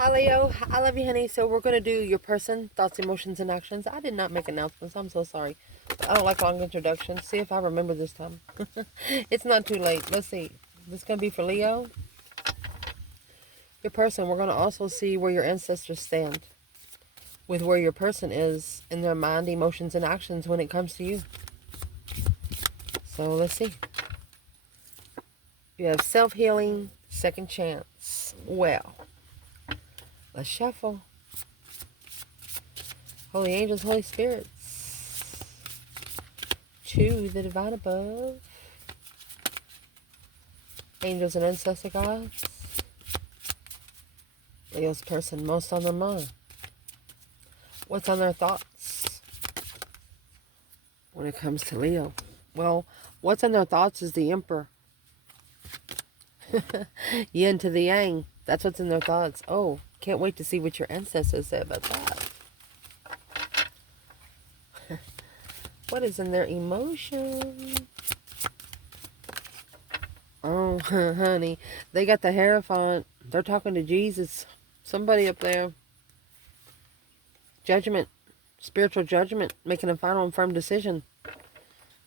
Hi Leo, I love you honey. So we're going to do your person, thoughts, emotions, and actions. I did not make announcements. I'm so sorry. I don't like long introductions. See if I remember this time. It's not too late. Let's see. This is going to be for Leo. Your person, we're going to also see where your ancestors stand with where your person is in their mind, emotions, and actions when it comes to you. So let's see. You have self-healing, second chance. Well, let's shuffle. Holy angels, Holy spirits. To the divine above. Angels and ancestor gods. Leo's person, most on their mind. What's on their thoughts when it comes to Leo? Well, what's on their thoughts is the Emperor. Yin to the Yang. That's what's in their thoughts. Oh, can't wait to see what your ancestors say about that. What is in their emotion? Oh, honey. They got the Hierophant. They're talking to Jesus. Somebody up there. Judgment. Spiritual judgment. Making a final and firm decision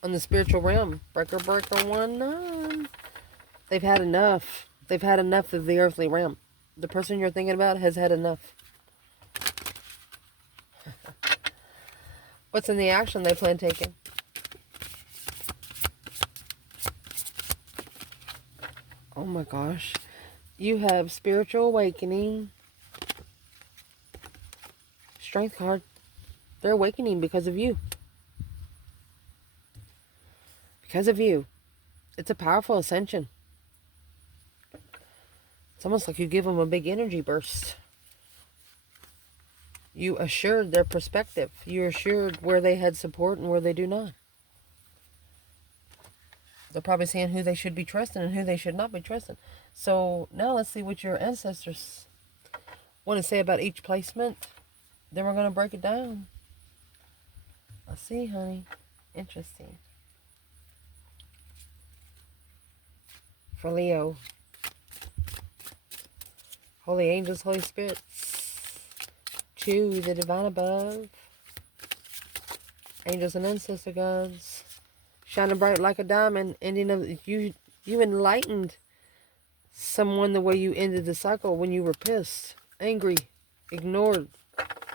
on the spiritual realm. Breaker, breaker, 1-9. They've had enough. They've had enough of the earthly realm. The person you're thinking about has had enough. What's in the action they plan taking? Oh my gosh. You have spiritual awakening. Strength card. They're awakening because of you. Because of you. It's a powerful ascension. It's almost like you give them a big energy burst. You assured their perspective. You assured where they had support and where they do not. They're probably saying who they should be trusting and who they should not be trusting. So now let's see what your ancestors want to say about each placement. Then we're going to break it down. Let's see, honey. Interesting. For Leo. Holy angels, Holy spirits. To the divine above. Angels and ancestor gods. Shining bright like a diamond. Ending of you enlightened someone the way you ended the cycle when you were pissed, angry, ignored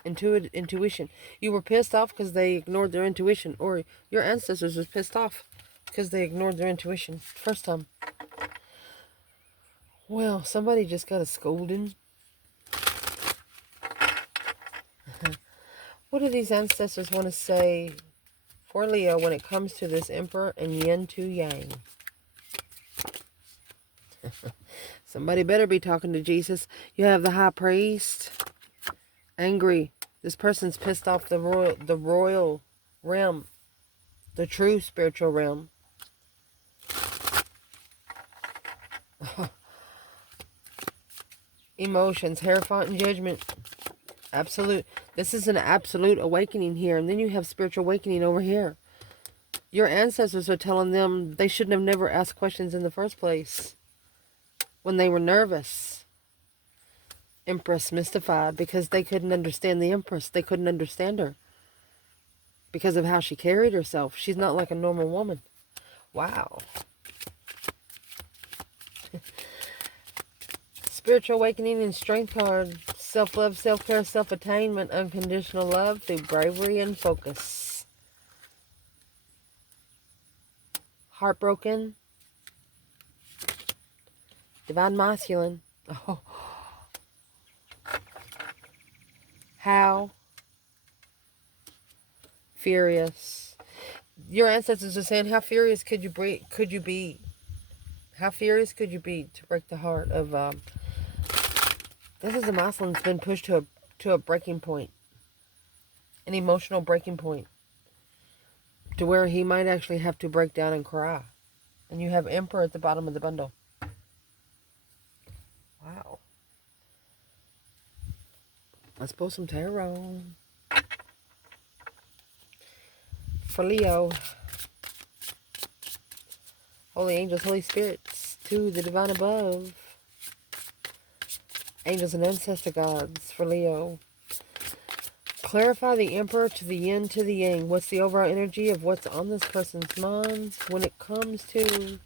intuition. You were pissed off because they ignored their intuition, or your ancestors was pissed off because they ignored their intuition first time. Well, somebody just got a scolding. What do these ancestors want to say for Leo when it comes to this Emperor and Yin to Yang? Somebody better be talking to Jesus. You have the High Priest. Angry. This person's pissed off the royal realm. The true spiritual realm. Emotions. Hierophant and judgment. Absolute. This is an absolute awakening here. And then you have spiritual awakening over here. Your ancestors are telling them they shouldn't have never asked questions in the first place. When they were nervous. Empress mystified because they couldn't understand the Empress. They couldn't understand her. Because of how she carried herself. She's not like a normal woman. Wow. Spiritual awakening and strength card. Self-love, self-care, self-attainment, unconditional love through bravery and focus. Heartbroken. Divine masculine. Oh. How? Furious. Your ancestors are saying, how furious could you be? How furious could you be to break the heart of this is a Muslim that's been pushed to a breaking point. An emotional breaking point. To where he might actually have to break down and cry. And you have Emperor at the bottom of the bundle. Wow. Let's pull some tarot. For Leo. Holy angels, Holy spirits. To the divine above. Angels and ancestor gods for Leo. Clarify the Emperor to the yin to the yang. What's the overall energy of what's on this person's mind when it comes to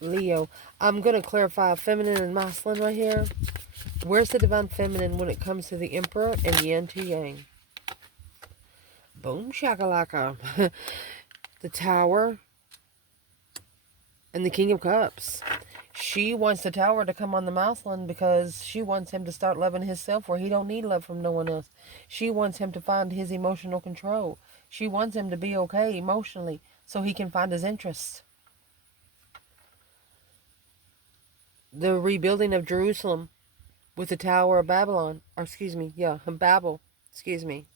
Leo? I'm going to clarify feminine and masculine right here. Where's the divine feminine when it comes to the Emperor and yin to yang? Boom shakalaka. The Tower and the King of Cups. She wants the Tower to come on the masculine because she wants him to start loving himself where he don't need love from no one else. She wants him to find his emotional control. She wants him to be okay emotionally so he can find his interests. The rebuilding of Jerusalem with the Tower of Babylon. Or excuse me, yeah, Babel. Excuse me.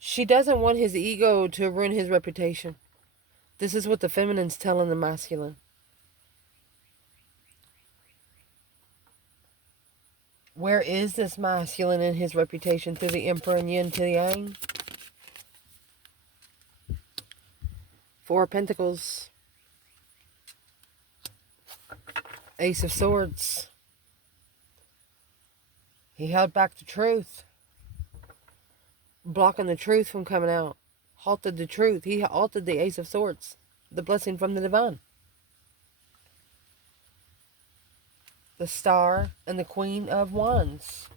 She doesn't want his ego to ruin his reputation. This is what the feminine's telling the masculine. Where is this masculine in his reputation through the Emperor and yin to the yang? Four of Pentacles. Ace of Swords. He held back the truth. Blocking the truth from coming out. Halted the truth. He halted the Ace of Swords. The blessing from the divine. The Star and the Queen of Wands.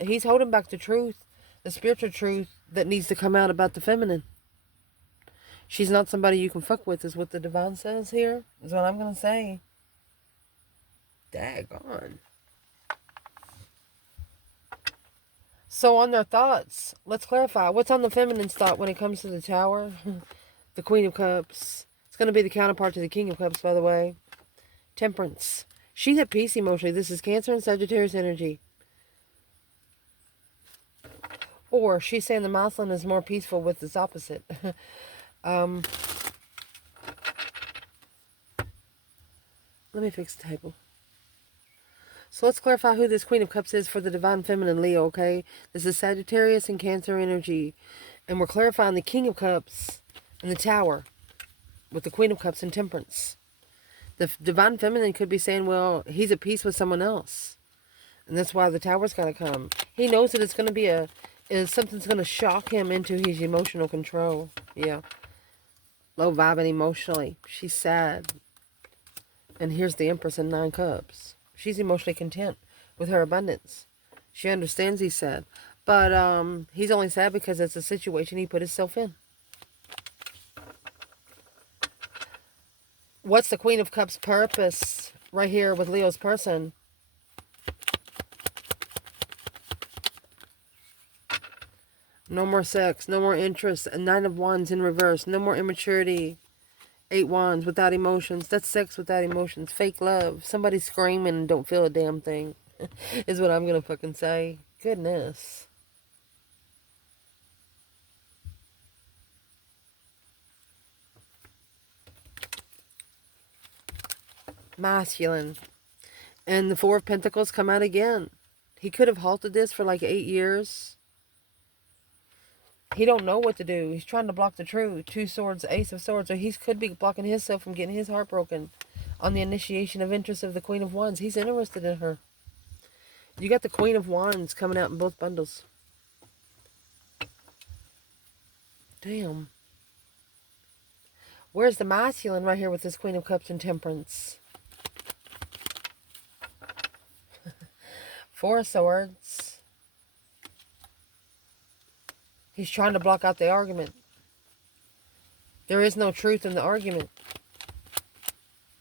He's holding back the truth. The spiritual truth that needs to come out about the feminine. She's not somebody you can fuck with, is what the divine says here. Is what I'm going to say. Daggone. So on their thoughts, let's clarify. What's on the feminine's thought when it comes to the Tower? The Queen of Cups. It's going to be the counterpart to the King of Cups, by the way. Temperance. She's at peace emotionally. This is Cancer and Sagittarius energy. Or she's saying the masculine is more peaceful with its opposite. Let me fix the table. So let's clarify who this Queen of Cups is for the Divine Feminine Leo, okay? This is Sagittarius and Cancer energy. And we're clarifying the King of Cups and the Tower with the Queen of Cups and Temperance. The Divine Feminine could be saying, well, he's at peace with someone else. And that's why the Tower's got to come. He knows that it's going to be something's going to shock him into his emotional control. Yeah. Low vibing emotionally. She's sad. And here's the Empress in 9 Cups. She's emotionally content with her abundance. She understands he's sad. But he's only sad because it's a situation he put himself in. What's the Queen of Cups' purpose right here with Leo's person? No more sex, no more interest, and 9 of Wands in reverse. No more immaturity. 8 Wands without emotions. That's sex without emotions. Fake love. Somebody screaming and don't feel a damn thing. Is what I'm going to fucking say. Goodness. Masculine. And the 4 of Pentacles come out again. He could have halted this for like 8 years. He don't know what to do. He's trying to block the truth. 2 Swords, Ace of Swords. Or he could be blocking himself from getting his heart broken on the initiation of interest of the Queen of Wands. He's interested in her. You got the Queen of Wands coming out in both bundles. Damn. Where's the masculine right here with this Queen of Cups and Temperance? 4 of Swords. He's trying to block out the argument. There is no truth in the argument.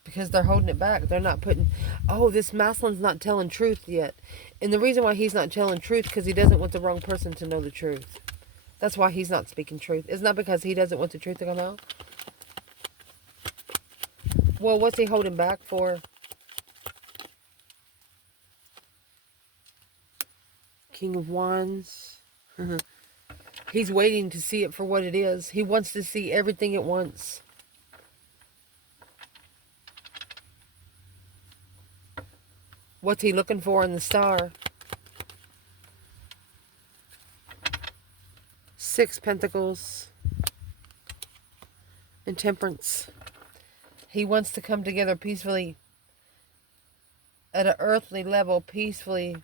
Because they're holding it back. They're not putting... Oh, this masculine's not telling truth yet. And the reason why he's not telling truth because he doesn't want the wrong person to know the truth. That's why he's not speaking truth. It's not because he doesn't want the truth to come out. Well, what's he holding back for? King of Wands. He's waiting to see it for what it is. He wants to see everything at once. What's he looking for in the Star? 6 Pentacles and Temperance. He wants to come together peacefully at an earthly level, peacefully.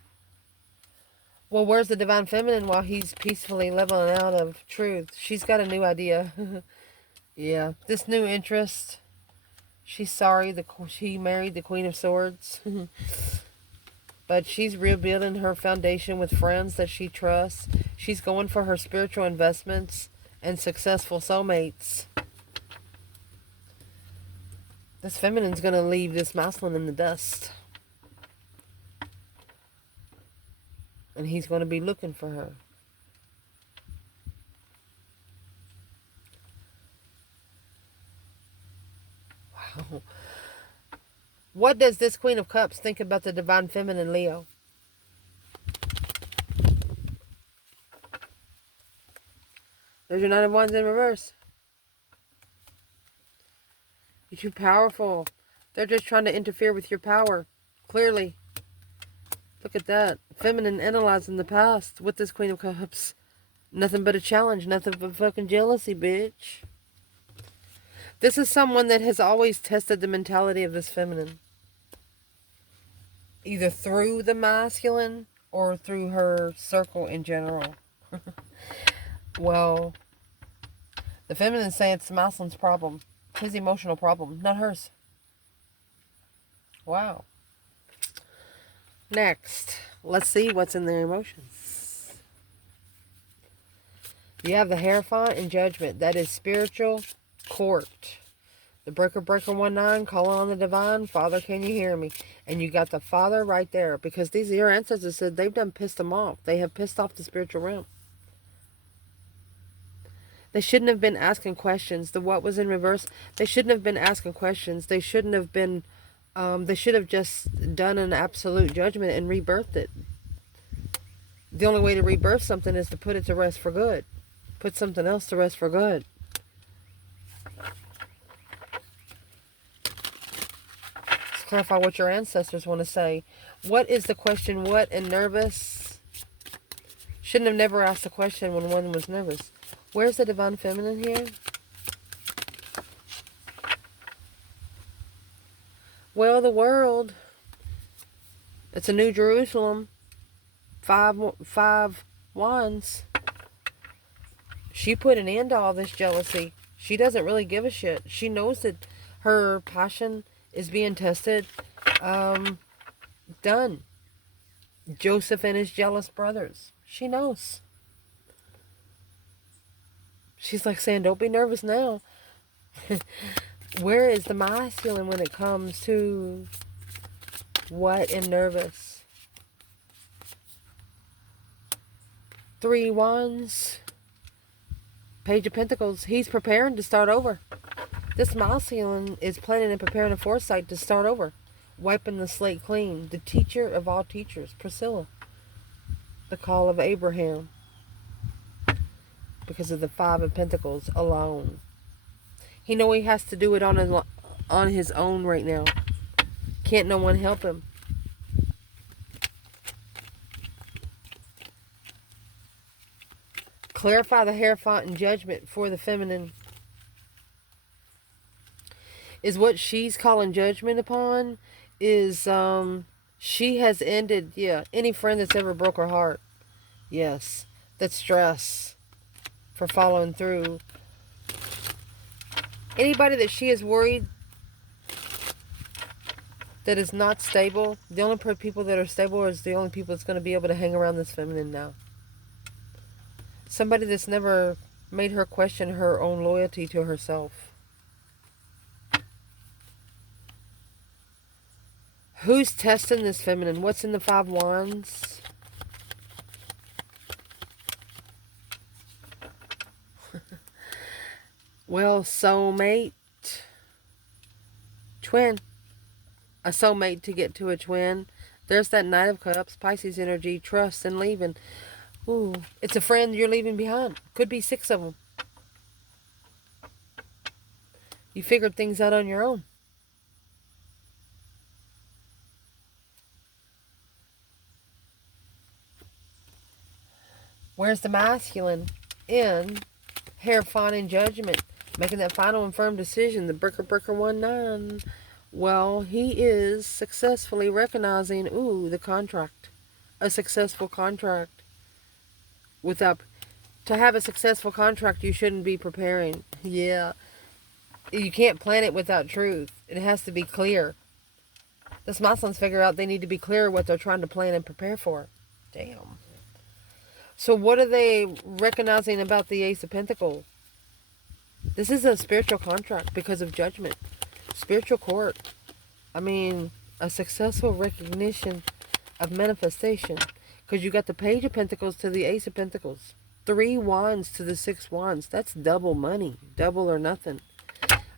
Well, where's the divine feminine while he's peacefully leveling out of truth? She's got a new idea. Yeah, this new interest. She's sorry she married the Queen of Swords. But she's rebuilding her foundation with friends that she trusts. She's going for her spiritual investments and successful soulmates. This feminine's going to leave this masculine in the dust. And he's going to be looking for her. Wow. What does this Queen of Cups think about the divine feminine, Leo? There's your Nine of Wands in reverse. You're too powerful. They're just trying to interfere with your power. Clearly. Look at that. Feminine analyzing the past with this Queen of Cups. Nothing but a challenge. Nothing but fucking jealousy, bitch. This is someone that has always tested the mentality of this feminine. Either through the masculine or through her circle in general. Well, the feminine saying it's the masculine's problem. His emotional problem, not hers. Wow. Next, let's see what's in their emotions. You have the Hierophant and Judgment. That is spiritual court. The Breaker 19, calling on the divine. Father, can you hear me? And you got the Father right there. Because these your ancestors said they've done pissed them off. They have pissed off the spiritual realm. They shouldn't have been asking questions. The what was in reverse. They shouldn't have been asking questions. They shouldn't have been... they should have just done an absolute judgment and rebirthed it. The only way to rebirth something is to put it to rest for good. Put something else to rest for good. Let's clarify what your ancestors want to say. What is the question? What and nervous? Shouldn't have never asked a question when one was nervous. Where's the divine feminine here? Well, the world. It's a new Jerusalem. Five wands. She put an end to all this jealousy. She doesn't really give a shit. She knows that her passion is being tested. Done. Joseph and his jealous brothers. She knows. She's like saying, don't be nervous now. Where is the masculine when it comes to what and nervous? 3 wands. Page of Pentacles. He's preparing to start over. This masculine is planning and preparing a foresight to start over. Wiping the slate clean. The teacher of all teachers. Priscilla. The call of Abraham. Because of the 5 of Pentacles alone. He know he has to do it on his own right now. Can't no one help him. Clarify the Hierophant and Judgment for the feminine. Is what she's calling judgment upon is she has ended, any friend that's ever broke her heart. Yes. That stress for following through. Anybody that she is worried that is not stable, the only people that are stable is the only people that's going to be able to hang around this feminine now. Somebody that's never made her question her own loyalty to herself. Who's testing this feminine? What's in the 5 wands? Well, soulmate. Twin. A soulmate to get to a twin. There's that Knight of Cups, Pisces energy, trust, and leaving. Ooh, it's a friend you're leaving behind. Could be 6 of them. You figured things out on your own. Where's the masculine? In Hierophant and Judgment. Making that final and firm decision, the Bricker 19. Well, he is successfully recognizing, ooh, the contract. A successful contract. To have a successful contract, you shouldn't be preparing. Yeah. You can't plan it without truth. It has to be clear. The Muslims figure out they need to be clear what they're trying to plan and prepare for. Damn. So what are they recognizing about the Ace of Pentacles? This is a spiritual contract because of judgment. Spiritual court. I mean, a successful recognition of manifestation. Because you got the Page of Pentacles to the Ace of Pentacles. 3 wands to the 6 wands. That's double money. Double or nothing.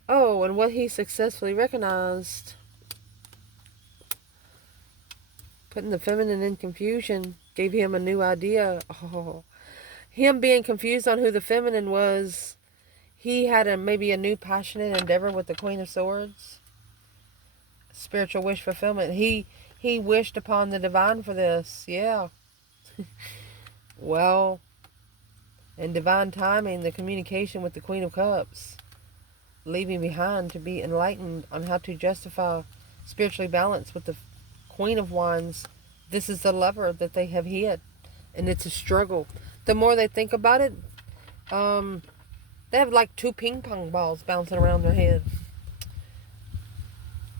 Oh, and what he successfully recognized. Putting the feminine in confusion gave him a new idea. Oh, him being confused on who the feminine was. He had maybe a new passionate endeavor with the Queen of Swords. Spiritual wish fulfillment. He wished upon the divine for this. Yeah. Well, in divine timing, the communication with the Queen of Cups. Leaving behind to be enlightened on how to justify spiritually balance with the Queen of Wands. This is the lever that they have hit. And it's a struggle. The more they think about it, they have like 2 ping pong balls bouncing around their head.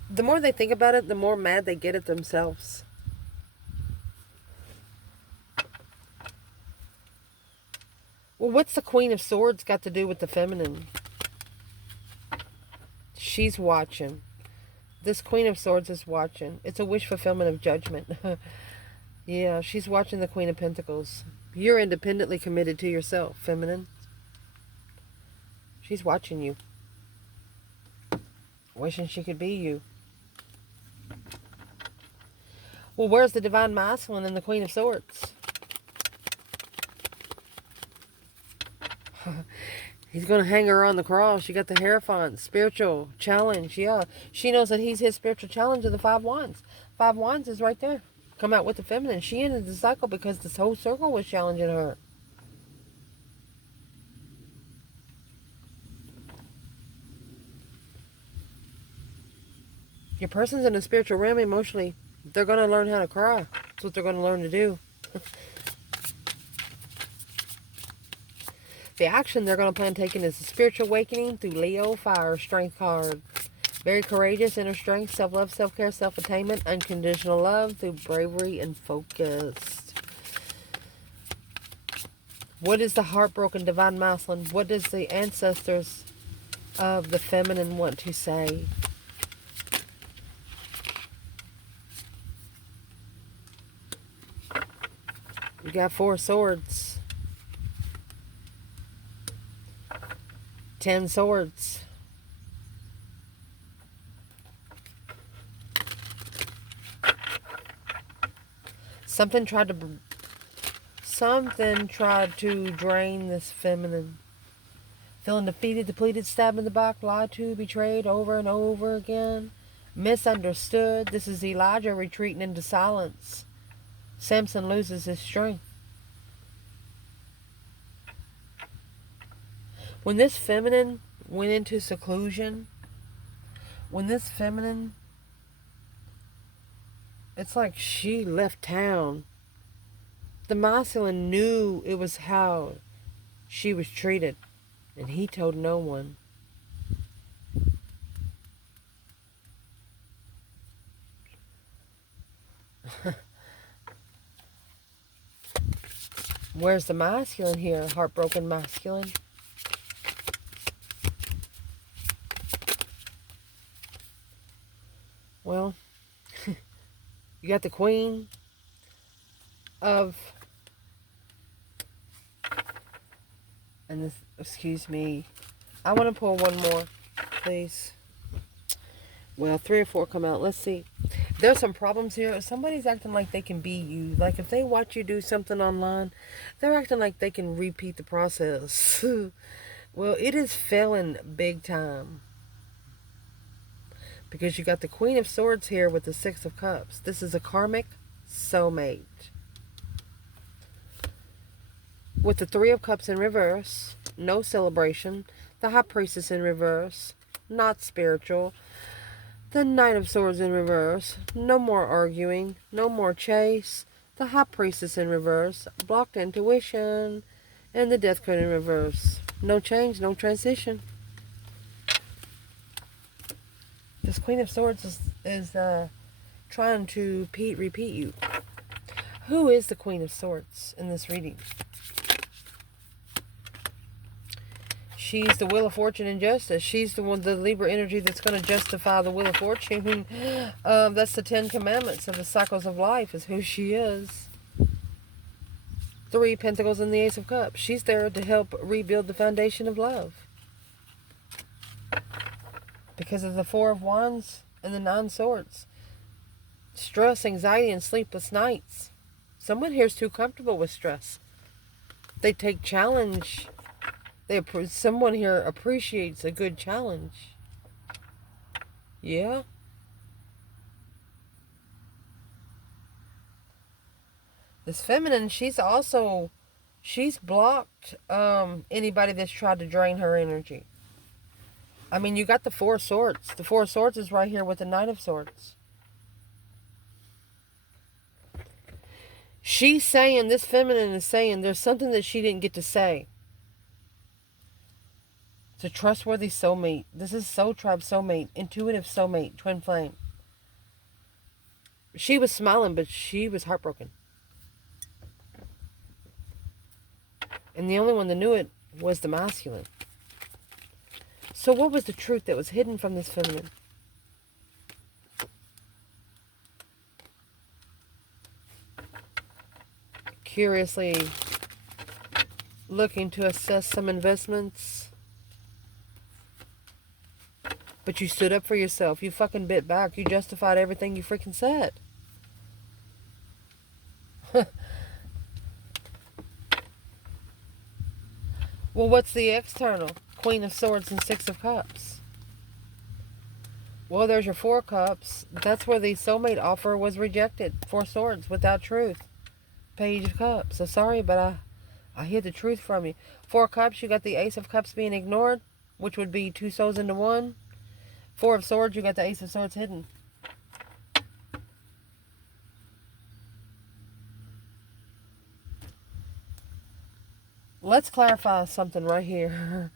The more they think about it, the more mad they get at themselves. Well, what's the Queen of Swords got to do with the feminine? She's watching. This Queen of Swords is watching. It's a wish fulfillment of judgment. Yeah, she's watching the Queen of Pentacles. You're independently committed to yourself, feminine. She's watching you. Wishing she could be you. Well, where's the Divine Masculine and the Queen of Swords? He's going to hang her on the cross. You got the Hierophant. Spiritual challenge. Yeah. She knows that he's his spiritual challenge of the 5 wands. 5 wands is right there. Come out with the feminine. She ended the cycle because this whole circle was challenging her. Your person's in the spiritual realm emotionally. They're going to learn how to cry. That's what they're going to learn to do. The action they're going to plan taking is the spiritual awakening through Leo Fire Strength card. Very courageous, inner strength, self-love, self-care, self-attainment, unconditional love through bravery and focused. What is the heartbroken divine masculine? What does the ancestors of the feminine want to say? We got 4 swords. 10 swords. Something tried to drain this feminine. Feeling defeated, depleted, stabbed in the back, lied to, betrayed over and over again. Misunderstood. This is Elijah retreating into silence. Samson loses his strength. When this feminine went into seclusion, it's like she left town. The masculine knew it was how she was treated, and he told no one. Where's the masculine here? Heartbroken masculine. Well, you got the Queen of, and this, excuse me, I want to pull one more, please. Well, 3 or 4 come out. Let's see. There's some problems here. Somebody's acting like they can be you. Like if they watch you do something online, they're acting like they can repeat the process. Well, it is failing big time. Because you got the Queen of Swords here with the 6 of Cups. This is a karmic soulmate. With the 3 of Cups in reverse, no celebration. The High Priestess in reverse. Not spiritual. The Knight of Swords in reverse. No more arguing. No more chase. The High Priestess in reverse. Blocked intuition. And the Death card in reverse. No change, no transition. This Queen of Swords is trying to repeat you. Who is the Queen of Swords in this reading? She's the Wheel of Fortune and Justice. She's the Libra energy that's going to justify the Wheel of Fortune. That's the 10 Commandments of the cycles of life is who she is. 3 Pentacles and the Ace of Cups. She's there to help rebuild the foundation of love. Because of the 4 of Wands and the 9 Swords. Stress, anxiety, and sleepless nights. Someone here is too comfortable with stress. They take challenge. Someone here appreciates a good challenge. Yeah. This feminine, she's blocked anybody that's tried to drain her energy. I mean, you got the 4 Swords. The 4 Swords is right here with the Knight of Swords. She's saying, this feminine is saying, there's something that she didn't get to say. It's a trustworthy soulmate. This is soul tribe soulmate. Intuitive soulmate. Twin flame. She was smiling, but she was heartbroken. And the only one that knew it was the masculine. So what was the truth that was hidden from this feminine? Curiously looking to assess some investments. But you stood up for yourself. You fucking bit back. You justified everything you freaking said. Well, what's the external? Queen of Swords and 6 of Cups. Well, there's your 4 Cups. That's where the soulmate offer was rejected. 4 Swords without truth. Page of Cups. So sorry, but I hear the truth from you. 4 Cups, you got the Ace of Cups being ignored, which would be 2 souls into 1. 4 of Swords, you got the Ace of Swords hidden. Let's clarify something right here.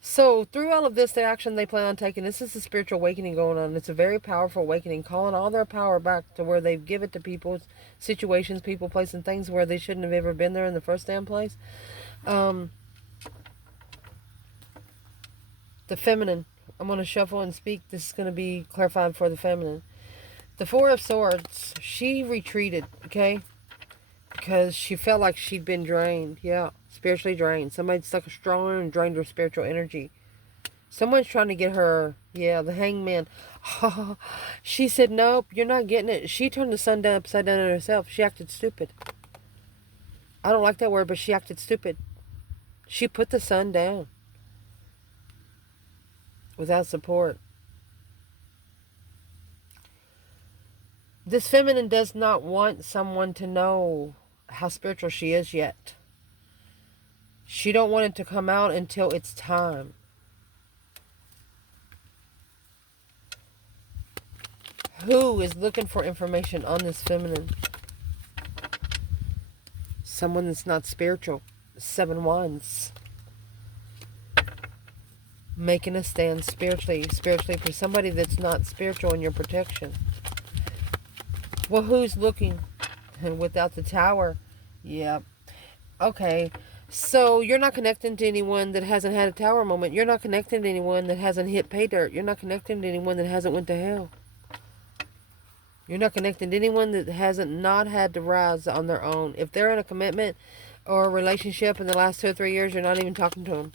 So, through all of this, the action they plan on taking, this is a spiritual awakening going on. It's a very powerful awakening, calling all their power back to where they've given it to people, situations, people, places, and things where they shouldn't have ever been there in the first damn place. The feminine. I'm going to shuffle and speak. This is going to be clarified for the feminine. The 4 of Swords, she retreated, okay? Because she felt like she'd been drained. Yeah, spiritually drained. Somebody stuck a straw in her and drained her spiritual energy. Someone's trying to get her, yeah, the hangman. Oh, she said, nope, you're not getting it. She turned the sun upside down on herself. She acted stupid. I don't like that word, but she acted stupid. She put the sun down. Without support. This feminine does not want someone to know how spiritual she is yet. She don't want it to come out until it's time. Who is looking for information on this feminine? Someone that's not spiritual. 7 Wands. Making a stand spiritually for somebody that's not spiritual in your protection. Well, who's looking? Without the Tower. Yep. Okay. So you're not connecting to anyone that hasn't had a Tower moment. You're not connecting to anyone that hasn't hit pay dirt. You're not connecting to anyone that hasn't went to hell. You're not connecting to anyone that hasn't not had to rise on their own. If they're in a commitment or a relationship in the last 2 or 3 years, you're not even talking to them.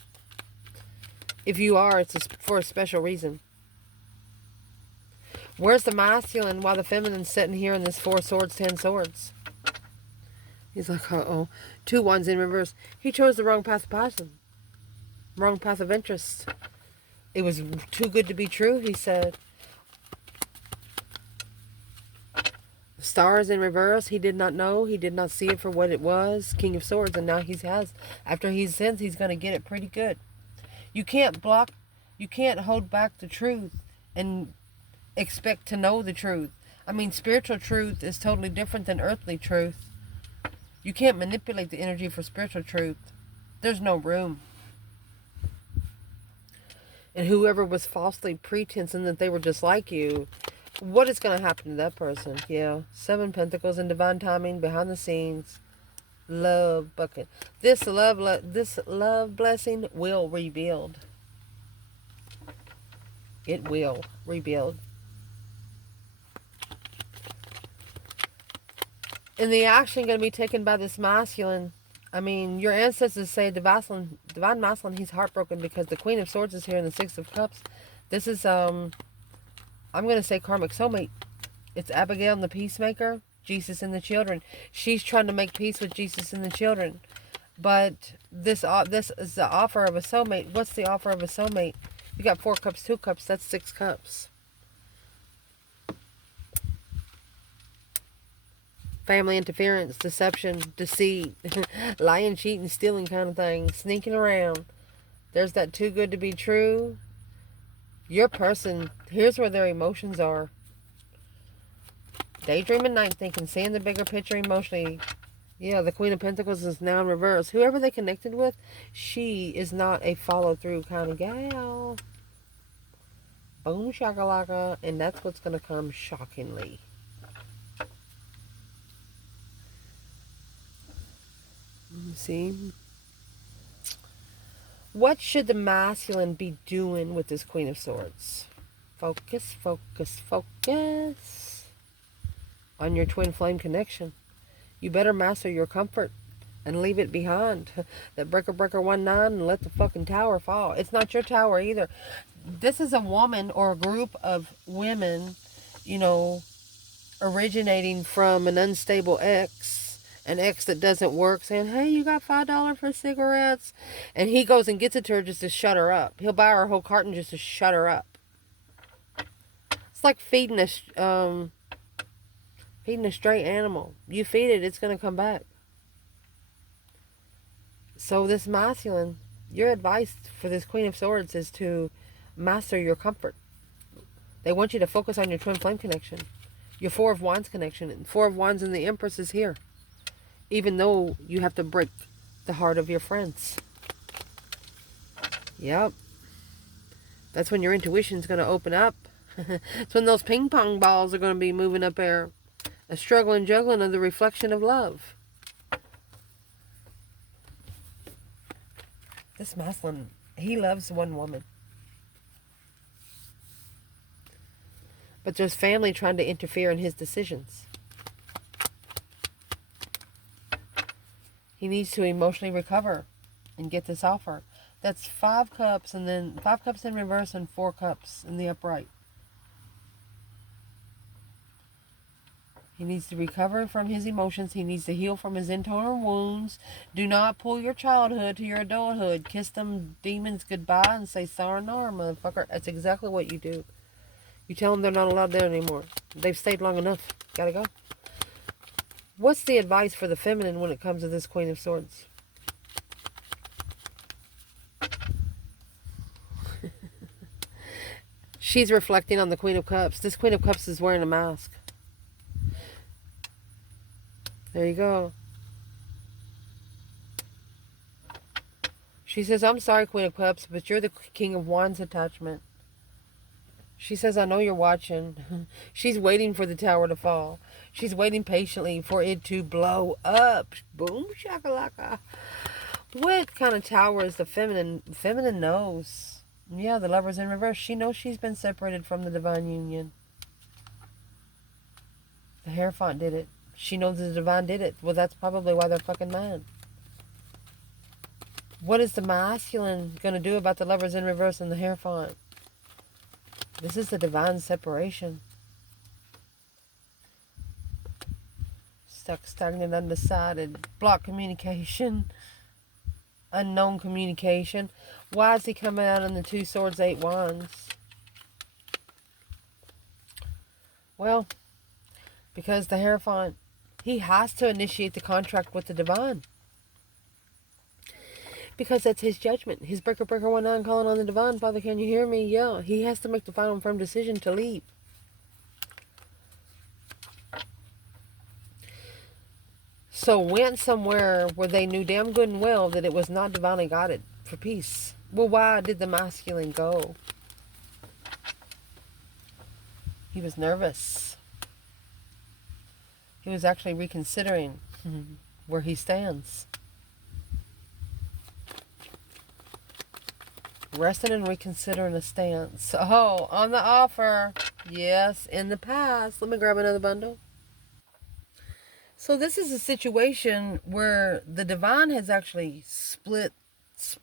If you are, it's for a special reason. Where's the masculine while the feminine's sitting here in this 4 Swords, 10 Swords? He's like, uh-oh. 2 Wands in reverse. He chose the wrong path of passion. Wrong path of interest. It was too good to be true, he said. Stars in reverse. He did not know. He did not see it for what it was. King of Swords. And now after he's sensed, he's going to get it pretty good. You can't hold back the truth and expect to know the truth. I mean, spiritual truth is totally different than earthly truth. You can't manipulate the energy for spiritual truth. There's no room. And whoever was falsely pretensing that they were just like you, what is going to happen to that person? Yeah, 7 Pentacles in divine timing, behind the scenes, love bucket. This love blessing will rebuild. It will rebuild. And the action going to be taken by this masculine. I mean, your ancestors say divine masculine, he's heartbroken because the Queen of Swords is here in the Six of Cups. This is, I'm going to say karmic soulmate. It's Abigail and the peacemaker, Jesus and the children. She's trying to make peace with Jesus and the children. But this is the offer of a soulmate. What's the offer of a soulmate? You got 4 cups, 2 cups, that's 6 cups. Family interference, deception, deceit, lying, cheating, stealing kind of thing, sneaking around. There's that too good to be true. Your person, here's where their emotions are. Daydreaming, night thinking, seeing the bigger picture emotionally. Yeah, the Queen of Pentacles is now in reverse. Whoever they connected with, she is not a follow-through kind of gal. Boom shakalaka, and that's what's going to come shockingly. See? What should the masculine be doing with this Queen of Swords? Focus, focus, focus on your twin flame connection. You better master your comfort and leave it behind. That breaker 19 and let the fucking tower fall. It's not your tower either. This is a woman or a group of women, you know, originating from an unstable ex. An ex that doesn't work, saying, hey, you got $5 for cigarettes? And he goes and gets it to her just to shut her up. He'll buy her a whole carton just to shut her up. It's like feeding a stray animal. You feed it, it's going to come back. So this masculine, your advice for this Queen of Swords is to master your comfort. They want you to focus on your twin flame connection. Your 4 of Wands connection. And 4 of Wands and the Empress is here. Even though you have to break the heart of your friends. Yep. That's when your intuition's going to open up. It's when those ping pong balls are going to be moving up there. A struggle and juggling of the reflection of love. This masculine, he loves one woman. But there's family trying to interfere in his decisions. He needs to emotionally recover and get this offer. That's 5 cups and then 5 cups in reverse and 4 cups in the upright. He needs to recover from his emotions. He needs to heal from his internal wounds. Do not pull your childhood to your adulthood. Kiss them demons goodbye and say, sayonara, motherfucker. That's exactly what you do. You tell them they're not allowed there anymore. They've stayed long enough. Gotta go. What's the advice for the feminine when it comes to this Queen of Swords? She's reflecting on the Queen of Cups. This Queen of Cups is wearing a mask. There you go. She says, I'm sorry, Queen of Cups, but you're the King of Wands attachment. She says, I know you're watching. She's waiting for the tower to fall. She's waiting patiently for it to blow up. Boom, shakalaka. What kind of tower is the feminine? Feminine knows. Yeah, the Lover's in reverse. She knows she's been separated from the divine union. The Hierophant did it. She knows the divine did it. Well, that's probably why they're fucking mad. What is the masculine going to do about the Lover's in reverse and the Hierophant? This is the divine separation. Stuck, stagnant, undecided. Block communication. Unknown communication. Why is he coming out on the 2 swords, 8 wands? Well, because the Hierophant, he has to initiate the contract with the divine. Because that's his judgment. His breaker 19 calling on the divine. Father, can you hear me? Yeah. He has to make the final and firm decision to leave. So went somewhere where they knew damn good and well that it was not divinely guided for peace. Well, why did the masculine go? He was nervous. He was actually reconsidering where he stands. Resting and reconsidering a stance. Oh, on the offer. Yes, in the past. Let me grab another bundle. So this is a situation where the divine has actually split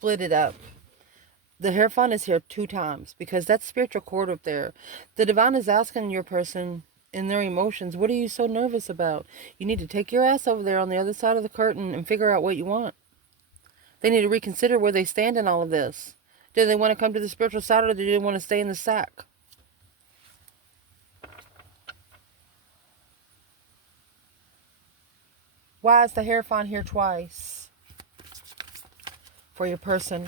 it up. The Hierophant is here 2 times because that's spiritual cord up there. The divine is asking your person in their emotions, what are you so nervous about? You need to take your ass over there on the other side of the curtain and figure out what you want. They need to reconsider where they stand in all of this. Do they want to come to the spiritual side, or do they want to stay in the sack? Why is the Hierophant here twice? For your person.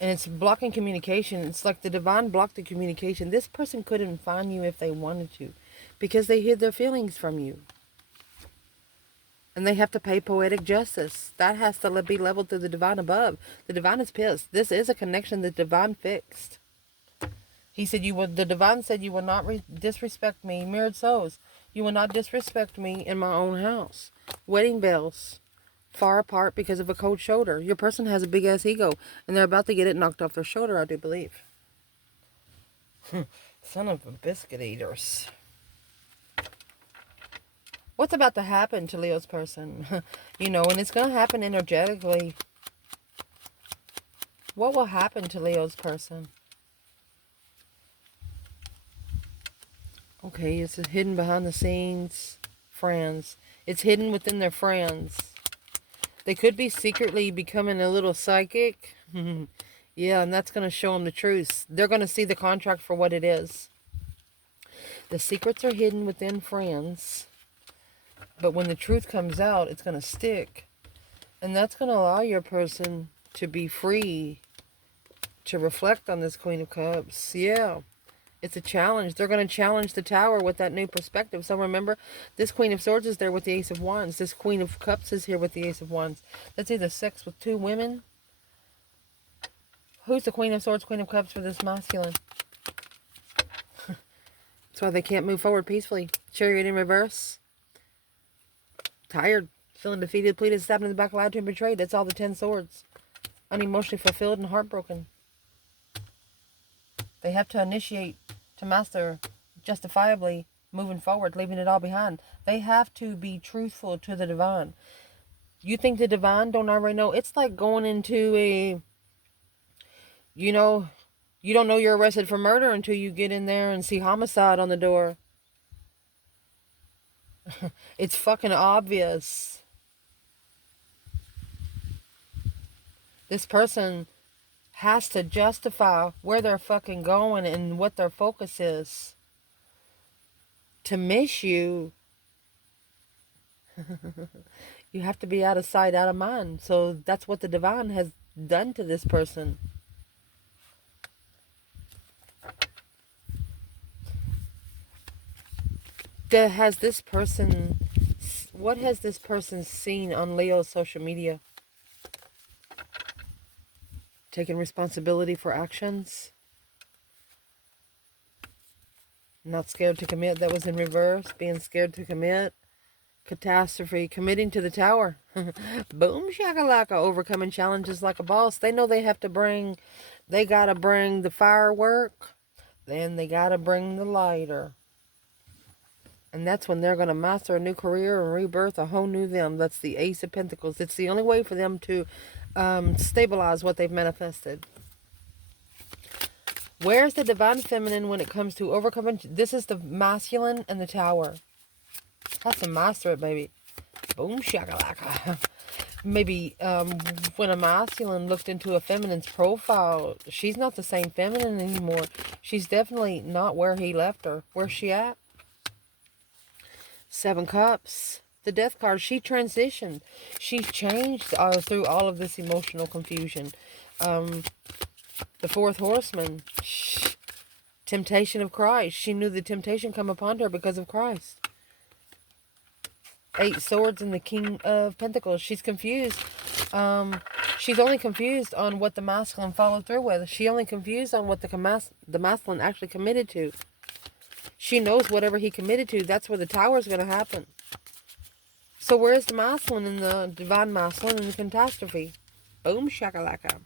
And it's blocking communication. It's like the divine blocked the communication. This person couldn't find you if they wanted to, because they hid their feelings from you. And they have to pay poetic justice. That has to be leveled through the divine above. The divine is pissed. This is a connection the divine fixed. He said, the divine said, you will not disrespect me. Mirrored souls. You will not disrespect me in my own house. Wedding bells. Far apart because of a cold shoulder. Your person has a big ass ego, and they're about to get it knocked off their shoulder, I do believe. Son of a biscuit eaters. What's about to happen to Leo's person? And it's going to happen energetically. What will happen to Leo's person? Okay, it's hidden behind the scenes. Friends. It's hidden within their friends. They could be secretly becoming a little psychic. Yeah, and that's going to show them the truth. They're going to see the contract for what it is. The secrets are hidden within friends. But when the truth comes out, it's going to stick. And that's going to allow your person to be free to reflect on this Queen of Cups. Yeah. It's a challenge. They're going to challenge the Tower with that new perspective. So remember, this Queen of Swords is there with the Ace of Wands. This Queen of Cups is here with the Ace of Wands. That's either sex with 2 women. Who's the Queen of Swords, Queen of Cups for this masculine? That's why they can't move forward peacefully. Chariot in reverse. Tired. Feeling defeated, pleaded, stabbed in the back, lied to, and betrayed. That's all the 10 swords. Unemotionally fulfilled and heartbroken. They have to initiate to master justifiably moving forward, leaving it all behind. They have to be truthful to the divine. You think the divine don't already know? It's like going into a, you don't know you're arrested for murder until you get in there and see homicide on the door. It's fucking obvious. This person has to justify where they're fucking going and what their focus is. To miss you, you have to be out of sight, out of mind. So that's what the divine has done to this person. What has this person seen on Leo's social media? Taking responsibility for actions. Not scared to commit. That was in reverse. Being scared to commit. Catastrophe. Committing to the Tower. Boom shakalaka. Overcoming challenges like a boss. They know they gotta bring the firework. Then they gotta bring the lighter. And that's when they're going to master a new career and rebirth a whole new them. That's the Ace of Pentacles. It's the only way for them to stabilize what they've manifested. Where's the divine feminine when it comes to overcoming? This is the masculine and the Tower. Has to master it, baby. Boom shakalaka. Maybe when a masculine looked into a feminine's profile, she's not the same feminine anymore. She's definitely not where he left her. Where's she at? 7 Cups. The Death card, she transitioned. She's changed through all of this emotional confusion. The Fourth Horseman, temptation of Christ. She knew the temptation come upon her because of Christ. Eight Swords and the King of Pentacles. She's confused. She's only confused on what the masculine followed through with. She only confused on what the masculine actually committed to. She knows whatever he committed to, that's where the tower is going to happen. So where is the masculine and the divine masculine and the catastrophe? Boom shakalaka.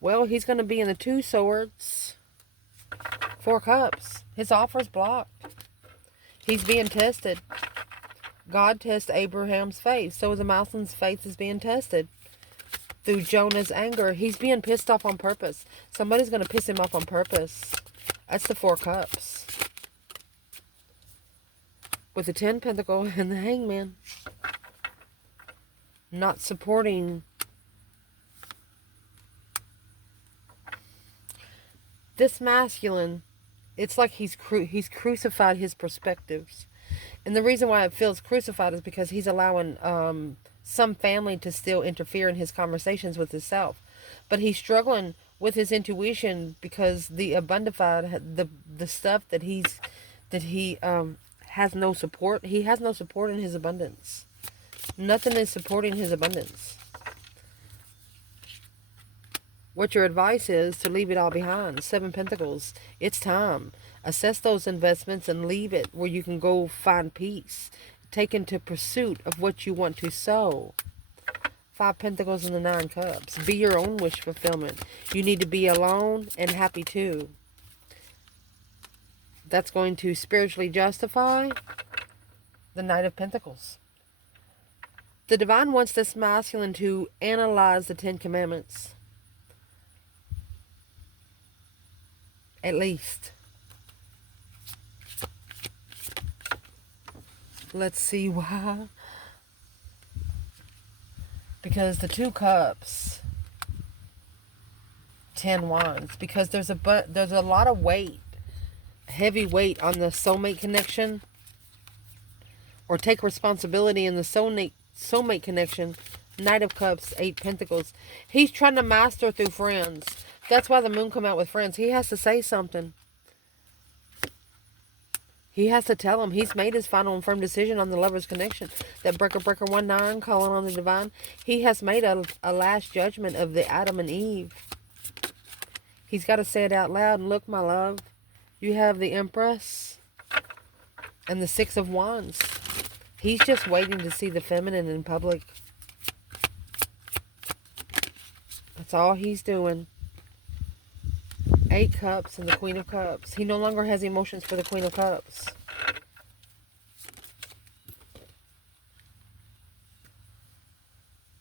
Well, he's going to be in the Two Swords, Four Cups. His offer is blocked. He's being tested. God tests Abraham's faith. So the masculine's faith is being tested. Through Jonah's anger, he's being pissed off on purpose. Somebody's going to piss him off on purpose. That's the Four Cups. With the 10 Pentacle and the Hangman. Not supporting. This masculine, it's like he's crucified his perspectives. And the reason why it feels crucified is because he's allowing some family to still interfere in his conversations with himself. But he's struggling with his intuition because the abundified, the stuff that he has no support. He has no support in his abundance. Nothing is supporting his abundance. What your advice is to leave it all behind. 7 Pentacles. It's time. Assess those investments and leave it where you can go find peace. Take into pursuit of what you want to sow. 5 Pentacles and the 9 Cups. Be your own wish fulfillment. You need to be alone and happy too. That's going to spiritually justify the Knight of Pentacles. The divine wants this masculine to analyze the 10 Commandments. At least. Let's see why. Because the 2 Cups, 10 Wands. Because there's a lot of weight, heavy weight on the soulmate connection. Or take responsibility in the soulmate connection. Knight of Cups, 8 Pentacles. He's trying to master through friends. That's why the moon come out with friends. He has to say something. He has to tell him. He's made his final and firm decision on the lover's connection. That breaker 19 calling on the divine. He has made a last judgment of the Adam and Eve. He's got to say it out loud. And look, my love, you have the Empress and the 6 of Wands. He's just waiting to see the feminine in public. That's all he's doing. 8 Cups and the Queen of Cups. He no longer has emotions for the Queen of Cups.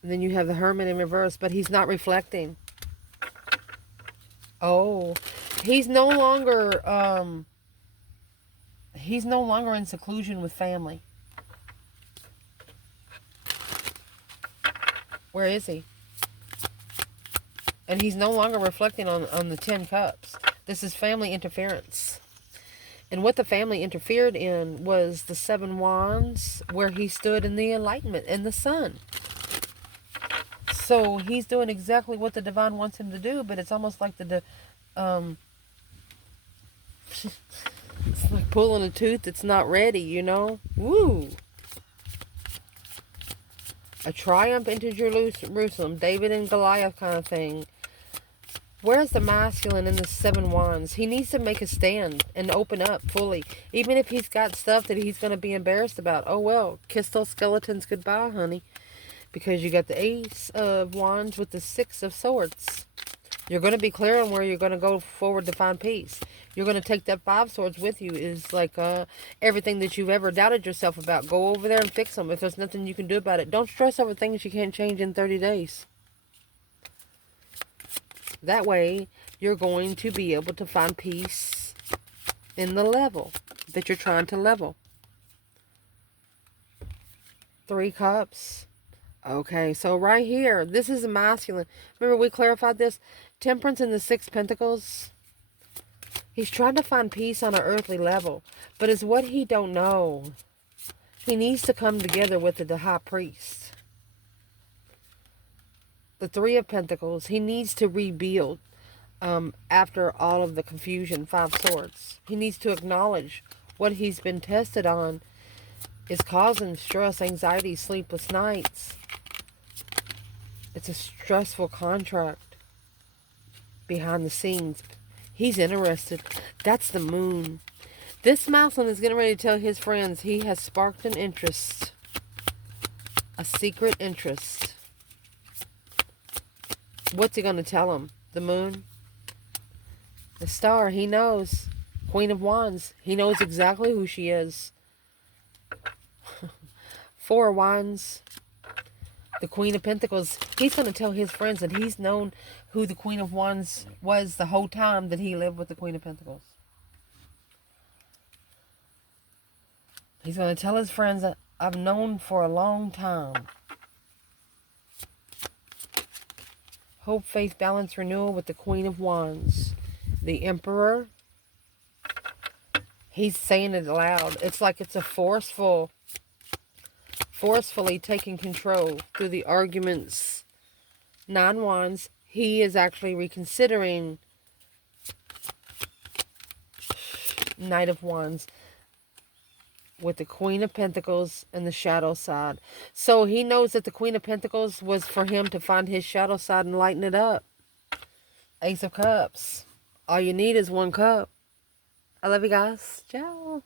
And then you have the Hermit in reverse, but he's not reflecting. Oh, he's no longer in seclusion with family. Where is he? And he's no longer reflecting on the 10 Cups. This is family interference. And what the family interfered in was the 7 Wands, where he stood in the enlightenment and the sun. So he's doing exactly what the divine wants him to do, but it's almost like it's like pulling a tooth that's not ready, you know? Woo! A triumph into Jerusalem, David and Goliath kind of thing. Where's the masculine in the 7 Wands? He needs to make a stand and open up fully. Even if he's got stuff that he's going to be embarrassed about. Oh well, kiss those skeletons goodbye, honey. Because you got the Ace of Wands with the 6 of Swords. You're going to be clear on where you're going to go forward to find peace. You're going to take that 5 Swords with you. Is like everything that you've ever doubted yourself about. Go over there and fix them. If there's nothing you can do about it. Don't stress over things you can't change in 30 days. That way, you're going to be able to find peace in the level that you're trying to level. 3 Cups. Okay, so right here, this is a masculine. Remember we clarified this? Temperance in the 6 Pentacles. He's trying to find peace on an earthly level. But it's what he don't know. He needs to come together with the high priest. The Three of Pentacles. He needs to rebuild after all of the confusion. Five Swords. He needs to acknowledge what he's been tested on is causing stress, anxiety, sleepless nights. It's a stressful contract behind the scenes. He's interested. That's the Moon. This Mouseling is getting ready to tell his friends he has sparked an interest. A secret interest. What's he going to tell him? The Moon? The Star, he knows. Queen of Wands, he knows exactly who she is. Four of Wands. The Queen of Pentacles, he's going to tell his friends that he's known who the Queen of Wands was the whole time that he lived with the Queen of Pentacles. He's going to tell his friends that I've known for a long time. Hope, faith, balance, renewal with the Queen of Wands. The Emperor, he's saying it aloud. It's like it's a forcefully taking control through the arguments. Nine Wands, he is actually reconsidering. Knight of Wands with the Queen of Pentacles and the shadow side. So he knows that the Queen of Pentacles was for him to find his shadow side and lighten it up. Ace of Cups. All you need is one cup. I love you guys. Ciao.